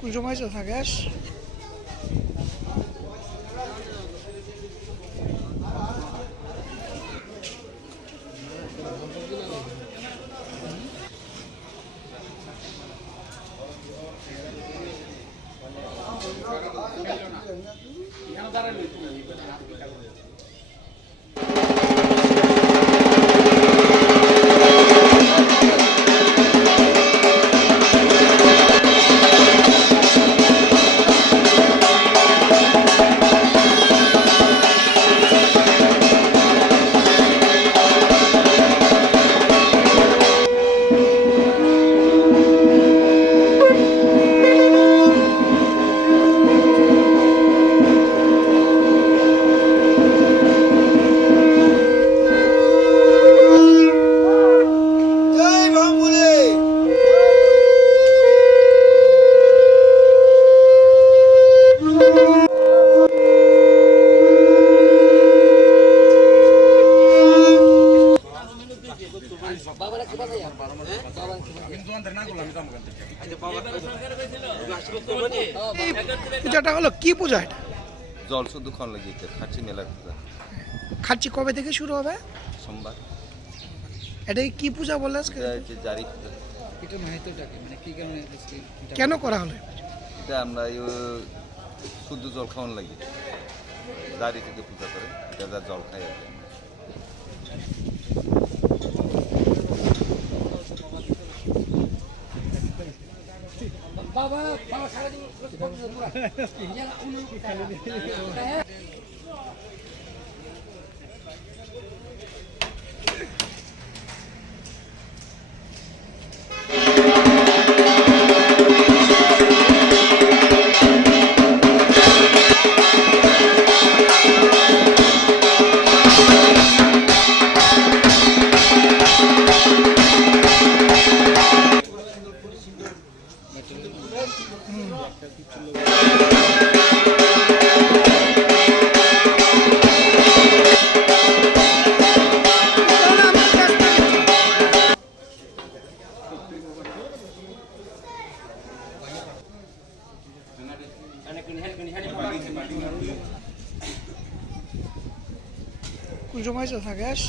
কোন সময় থাকিস পূজাটা হলো কি পূজা? এটা জল শুধু খন লাগিয়েছে খাচ্ছি মেলার পূজা। খাচ্ছি কবে থেকে শুরু হবে? সোমবার। এটা কি পূজা বললে? জারি পূজা। এটা মাহিতটাকে মানে কি কারণে কেন করা হলো? এটা আমরা শুদ্ধ জল খাওয়ান লাগি জারি থেকে পূজা করে এটা যা জল খাই আর বাবা বাবা সারাদিন কোন সময় থাকিস?